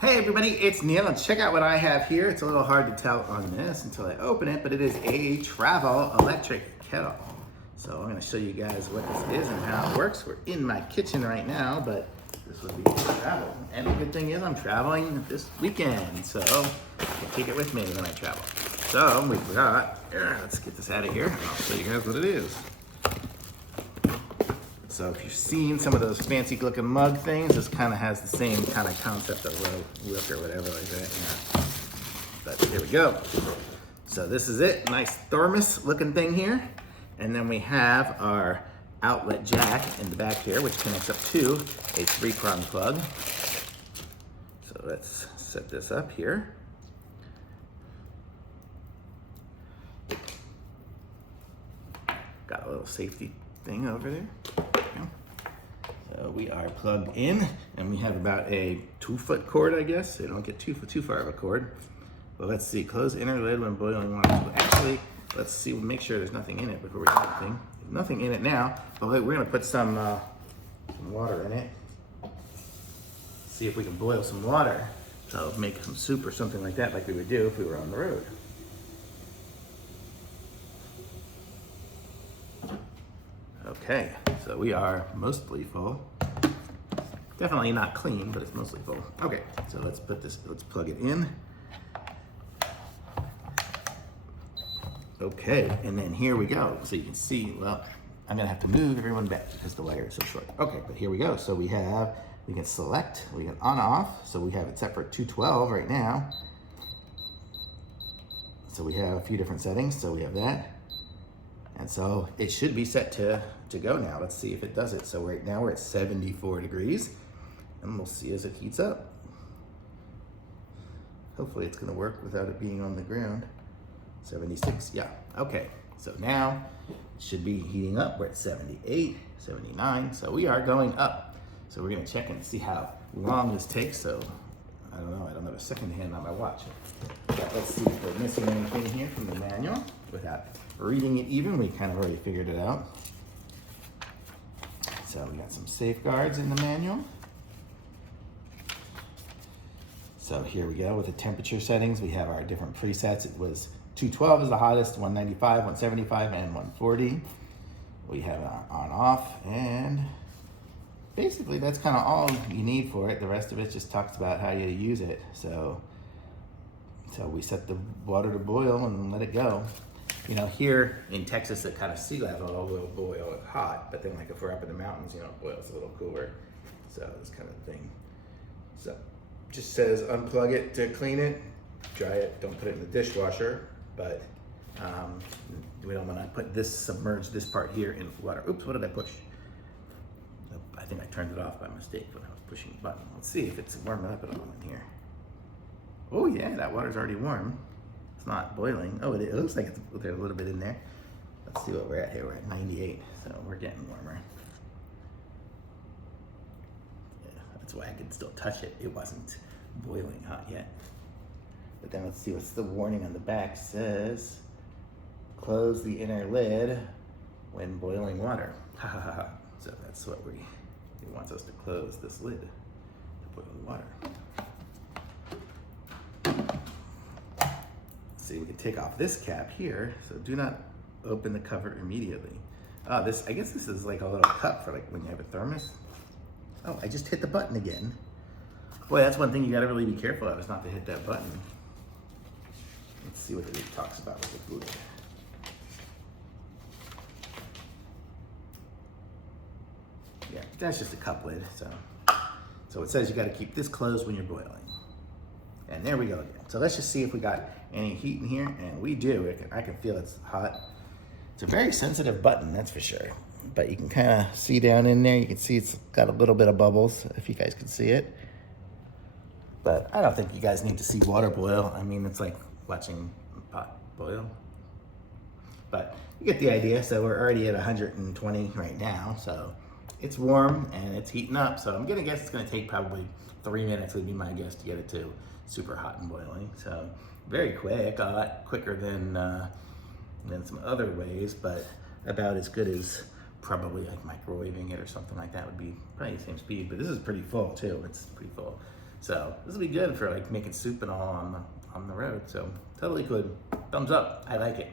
Hey everybody, it's Neil, and check out what I have here. It's a little hard to tell on this until I open it, but it is a travel electric kettle. So I'm gonna show you guys what this is and how it works. We're in my kitchen right now, but this would be for travel. And the good thing is I'm traveling this weekend, so I can take it with me when I travel. So we've got, here, let's get this out of here, and I'll show you guys what it is. So if you've seen some of those fancy looking mug things, this kind of has the same kind of concept of look or whatever like that. Yeah. But here we go. So this is it, nice thermos looking thing here. And then we have our outlet jack in the back here, which connects up to a 3-prong plug. So let's set this up here. Got a little safety thing over there. So we are plugged in, and we have about a 2-foot cord, I guess. So you don't get too far of a cord. But let's see, close inner lid when boiling water. Actually, let's see, we'll make sure there's nothing in it before we do anything. There's nothing in it now, but wait, we're gonna put some water in it. See if we can boil some water. So make some soup or something like that, like we would do if we were on the road. Okay, so we are mostly full. Definitely not clean, but it's mostly full. Okay, so let's plug it in. Okay, and then here we go. So you can see, well, I'm gonna have to move everyone back because the wire is so short. Okay, but here we go. So we can select, we can on off. So we have it set for 212 right now. So we have a few different settings. So we have that. And so it should be set to go now. Let's see if it does it. So right now we're at 74 degrees, and we'll see as it heats up. Hopefully it's gonna work without it being on the ground. 76, yeah, okay. So now it should be heating up. We're at 78, 79, so we are going up. So we're gonna check and see how long this takes. So I don't know, I don't have a second hand on my watch. But let's see if we're missing anything here from the manual without reading it even. We kind of already figured it out. So we got some safeguards in the manual. So here we go with the temperature settings. We have our different presets. It was 212 is the hottest, 195, 175, and 140. We have on off, and basically that's kind of all you need for it. The rest of it just talks about how you use it. So we set the water to boil and let it go. You know, here in Texas at kind of sea level, we'll boil it hot, but then like if we're up in the mountains, you know, it boils a little cooler. So this kind of thing. So just says unplug it to clean it, dry it, don't put it in the dishwasher, but we don't want to submerge this part here in water. Oops, what did I push? I think I turned it off by mistake when I was pushing the button. Let's see if it's warming up at all in here. Oh yeah, that water's already warm. It's not boiling. Oh, it looks like there's a little bit in there. Let's see what we're at here. We're at 98, so we're getting warmer. Yeah, that's why I could still touch it. It wasn't boiling hot yet. But then let's see what's the warning on the back says. Close the inner lid when boiling water. Ha ha ha. So that's what it wants us to close this lid to boil the water. See, we can take off this cap here. So do not open the cover immediately. I guess this is like a little cup for like when you have a thermos. Oh, I just hit the button again. Boy, that's one thing you gotta really be careful of, is not to hit that button. Let's see what it talks about with the lid. Yeah, that's just a cup lid. So it says you gotta keep this closed when you're boiling. And there we go again. So let's just see if we got any heat in here, and we do. I can feel it's hot. It's a very sensitive button, that's for sure. But you can kind of see down in there, you can see it's got a little bit of bubbles, if you guys can see it. But I don't think you guys need to see water boil. I mean, it's like watching a pot boil. But you get the idea. So we're already at 120 right now. So it's warm and it's heating up. So I'm gonna guess it's gonna take probably 3 minutes would be my guess to get it to super hot and boiling. So very quick, a lot quicker than some other ways, but about as good as probably like microwaving it or something like that would be probably the same speed. But this is pretty full too. It's pretty full. So this will be good for like making soup and all on the road. So totally good. Thumbs up. I like it.